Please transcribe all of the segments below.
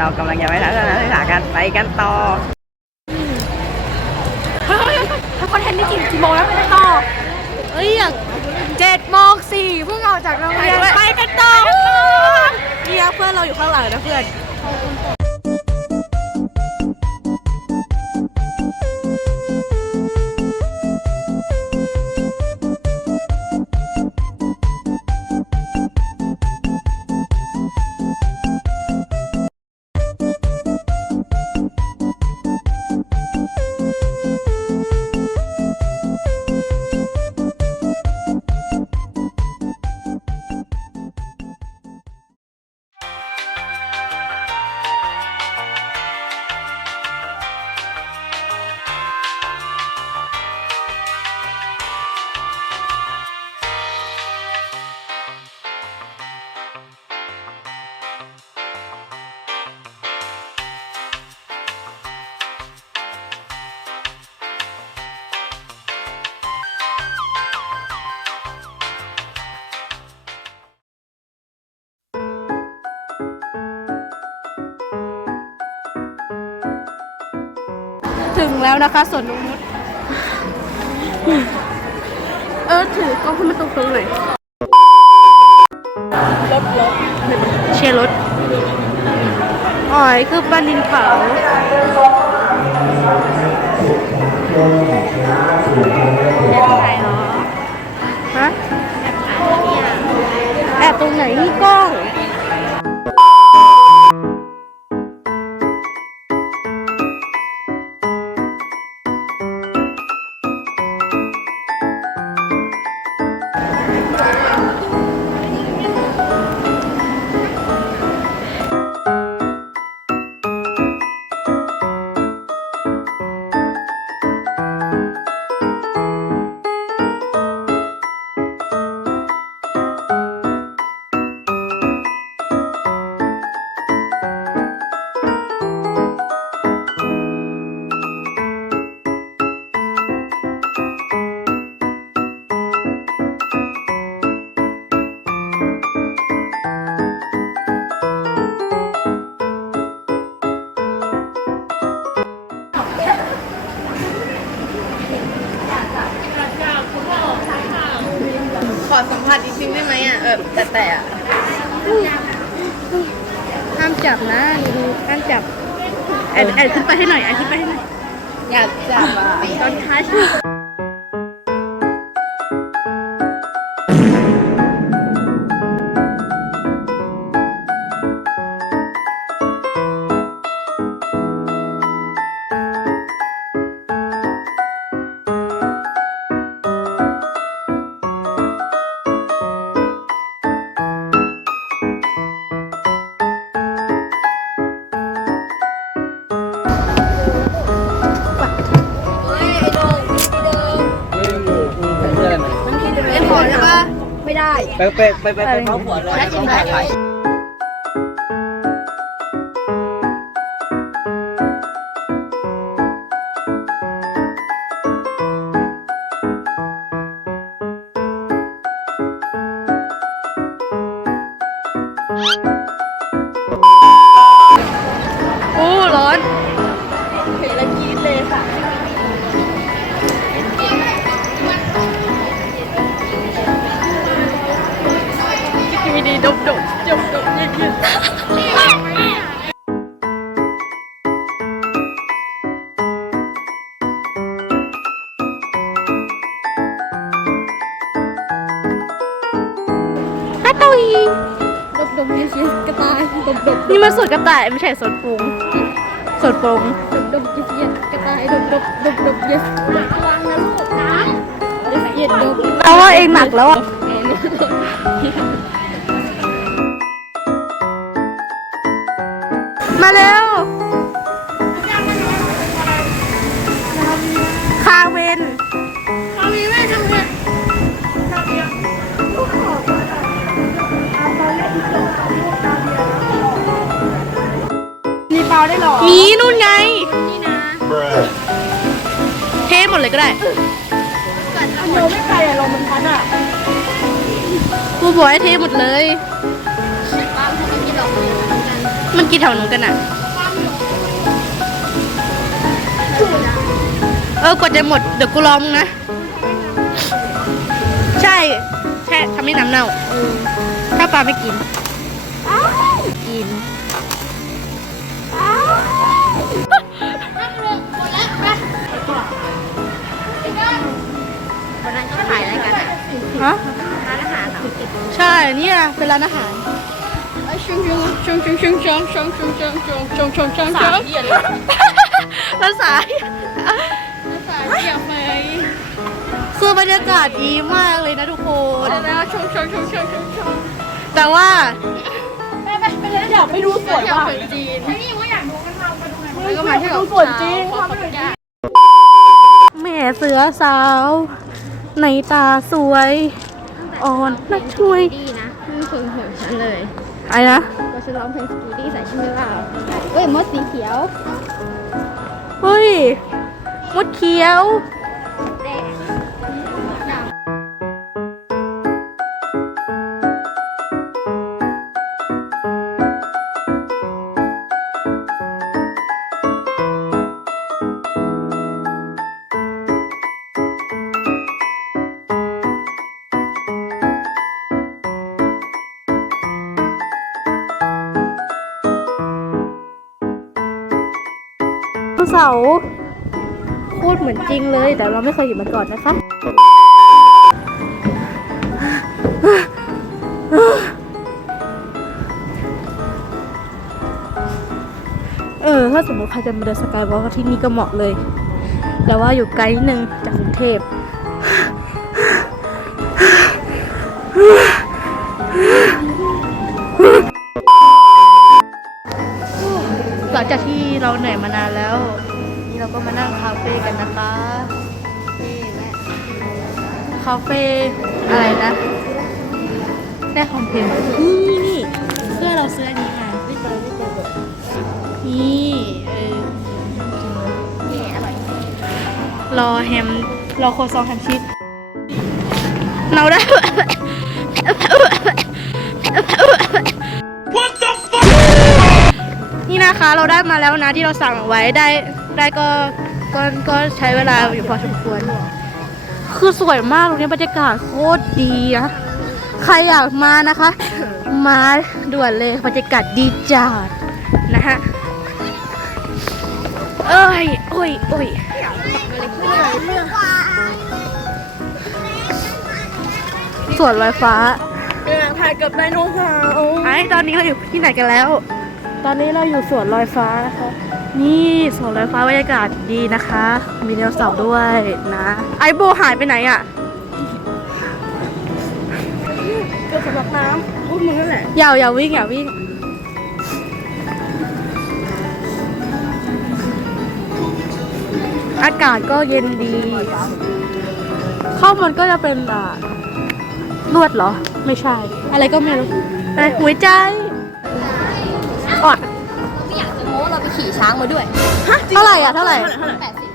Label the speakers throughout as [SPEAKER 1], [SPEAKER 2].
[SPEAKER 1] เรากำลังจะไปทัศนศึกษากันไปกันต่อ
[SPEAKER 2] ถ้าคอนเทนต์นี่กี่กี่โมงแล้วไปต่อเอ้ยอย่างเจ็ดโมงสี่เพิ่งออกจากโรงเรียนไปกันต่อเนี่ยเพื่อนเราอยู่ข้างหลังนะเพื่อน ถึงแล้วนะคะสวนนงนุชเออถือกล้องให้มันตรงๆหน่อยรถรถเชียร์รถอ๋อยคือบ้านดินเผาฮะแอบตรงไหนนี่กล้อง
[SPEAKER 1] ผัสอีกทีได้ไหมอะ เออแต่แต่อะ
[SPEAKER 2] ห้ามจับนะดูห้ามจับแอนแอนขึ้นไปให้หน่อยแอนขึ้นไปให้หน่อย
[SPEAKER 1] อยากจับอะ
[SPEAKER 2] ตอนท้าย ไม่ได้
[SPEAKER 3] ไปไปไปไปไปเขาหัวเลยเขาถ่ายถ่าย
[SPEAKER 2] โอ้ร้อน
[SPEAKER 1] เห็นแล้วกรี๊ดเลยค่ะ
[SPEAKER 2] บดบดบดบยืดยืดตาตุย
[SPEAKER 4] ดมดมยืดยืดกระต่ายดมดม
[SPEAKER 2] นี่มันสวนกระต่ายไม่ใช่สวนปรุงสวนปรุง
[SPEAKER 4] ดมดมยืดยืดกระต่ายดมดมดมดมยืดระวังนะลูกน้ำยืดยืดดม
[SPEAKER 2] เอาว่าเองหนักแล้วอะ มาเร็วคาเวน
[SPEAKER 4] มีเปล่าได้หรอ
[SPEAKER 2] มีนู่นไง
[SPEAKER 4] นี่นะ
[SPEAKER 2] เทหมดเลยก็ได้
[SPEAKER 4] โยไม่ไปอะลมมันพัดอะ
[SPEAKER 2] กูบอกให้เทหมดเลย
[SPEAKER 4] กไม้เหมือนกัน
[SPEAKER 2] มันกินแถวนู้นกันอะ เออกดจะหมดเดี๋ยวกูรอมึงนะ ใช่แช่ทำให้น้ำเน่าถ้าปลาไม่กิน กิน
[SPEAKER 1] วันนั้นเขาถ่ายอะไรกันอะ
[SPEAKER 2] ฮะ
[SPEAKER 1] ร้านอาหารเหรอ
[SPEAKER 2] ใช่เนี่ยเป็นร้านอาหาร
[SPEAKER 4] สามเหี้ยเลย
[SPEAKER 2] ภาษา
[SPEAKER 4] อยากไหม
[SPEAKER 2] คือบรรยากาศดีมากเลยนะทุกคน
[SPEAKER 4] แล้วชงชงชงชงชงชง
[SPEAKER 2] แต่ว่าไม
[SPEAKER 4] ่ไ
[SPEAKER 1] ม่ไม่ได้
[SPEAKER 4] อยากไปดูสวนกว่ป็นจีนนี่ว่าอยากดูกันทำกันดูไงแล้วก็มาที่แบบขอคนยาก
[SPEAKER 2] แม่เสือสาว ในตาสวย อ่อนน่าช่วย
[SPEAKER 4] ดีนะนี่คือหัวฉันเลย
[SPEAKER 2] ไอ้นะ
[SPEAKER 4] ก็ฉันร้องเพลงสกีดี้ใส่ใช่ไหมล่ะเอ้ยมดสีเขียว
[SPEAKER 2] เฮ้ย มดเขียว เสาร์โคตรเหมือนจริงเลย แต่เราไม่เคยเห็นมาก่อนนะคะเออถ้าสมมติใครจะมาเดินสกายวอล์กที่นี่ก็เหมาะเลย แต่ว่าอยู่ไกลนิดนึงจากกรุงเทพหลังจากที่เราเหนื่อยมานานแล้ว ก็มานั่งคาเฟ่กันนะคะนี่แหละคาเฟ่อะไรนะได้คอมเพลนนี่นี่เสื้อเราซื้ออันนี้มานี่เออ
[SPEAKER 4] นี่อร่อย
[SPEAKER 2] รอแฮมรอโคซองแฮมชีสเราได้นี่นะคะเราได้มาแล้วนะที่เราสั่งไว้ได้ ได้ก็ก็ก็ใช้เวลาอยู่พอสมควร คือสวยมากตรงนี้บรรยากาศโคตรดีนะใครอยากมานะคะ มาด่วนเลยบรรยากาศดีจัดนะฮะเอ้ยโอ้ยโอ้ยสวนลอยฟ้า
[SPEAKER 1] ถ่ายกับไดโนเสาร์
[SPEAKER 2] ไอ้ตอนนี้เราอยู่ที่ไหนกันแล้ว ตอนนี้เราอยู่สวนลอยฟ้านะคะ นี่สวนลอยฟ้าบรรยากาศดีนะคะ มีไดโนเสาร์ด้วยนะ ไอโบหายไปไหนอะ่ะ
[SPEAKER 1] เกือบสำลักน้ำพูดมึงนั่นแหละ
[SPEAKER 2] อย่าอย่าวิ่งอย่าวิ่ง อากาศก็เย็นดีข้าวมันก็จะเป็นอ่าลวดเหรอ ไม่ใช่ อะไรก็ไม่รู้ อะไรหัวใจออด
[SPEAKER 4] ไม่อยา กจะโม้เราไปขี่ช้างมาด้วย
[SPEAKER 2] เท่าไหร่อะเท่าไหร่
[SPEAKER 4] แปดสิบ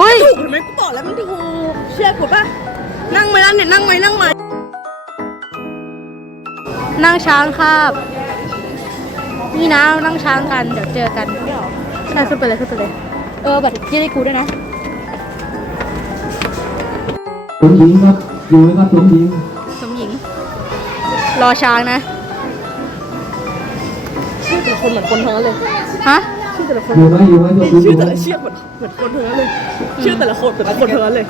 [SPEAKER 2] เฮ้ย
[SPEAKER 1] ถูกเห็นไหมกูบอกแล้วมันถูกเชื่อกูป่ะนั่งไหมล่ะเนี่ยนั่งไหมนั่งไหม
[SPEAKER 2] นั่งช้างครับ นี่นะนั่งช้างกัน เดี๋ยวเจอกันใช่ขึ้นไปเลยขึ้นไปเลย เออ บัตรยี่ได้กูด้วยนะ
[SPEAKER 3] สมหญิงครับอยู่ไหมครับสมหญิง
[SPEAKER 2] สมหญิง รอช้างนะ
[SPEAKER 1] ชื่อแต่ละคนเหมือนคนทั้งนั้นเลย
[SPEAKER 2] ฮะ
[SPEAKER 1] ชื่อแต่ละคน
[SPEAKER 3] อยู่ไหมอยู่ไหมสมหญิงอ
[SPEAKER 1] ชื่อยู่
[SPEAKER 3] ไหม
[SPEAKER 1] แต่ละเชือกเหมือนเหมือนคนทั้งนั้นเลย ชื่อแต่ละคนเหมือนคนทั้งนั้นเลย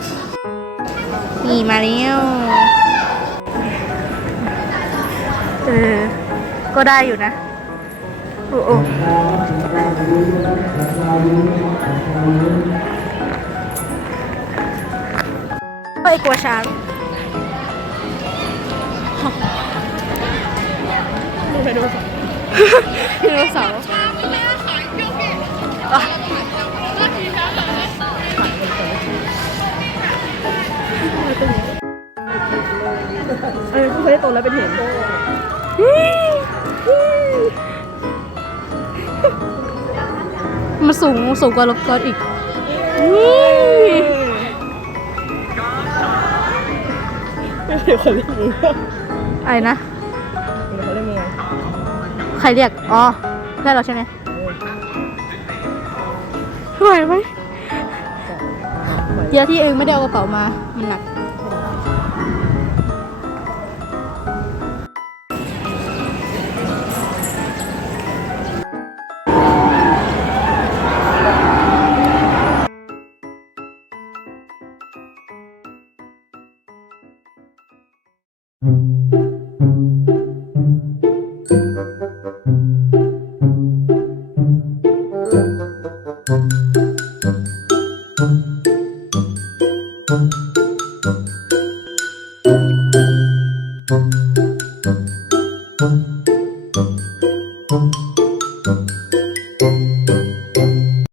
[SPEAKER 2] นี่มาแล้วเออ ก็ได้อยู่นะ โอ้โอ้ไปกลัวช้าง
[SPEAKER 1] ดูไปดูสิ
[SPEAKER 2] ไดโนเสาร์
[SPEAKER 1] เออเคยได้โตแล้วเป็นเห็น
[SPEAKER 2] มันสูงสูงกว่ารถกอล์ฟอีกนี่
[SPEAKER 1] ไม่เคยคนเรียกมึง
[SPEAKER 2] อะไรนะ
[SPEAKER 1] เขาเรียกมึง
[SPEAKER 2] ใครเรียก อ๋อ ได้แล้วใช่ไหมไหวไหมเดี๋ยวที่เองไม่ได้เอากระเป๋ามา มันหนัก
[SPEAKER 3] thank you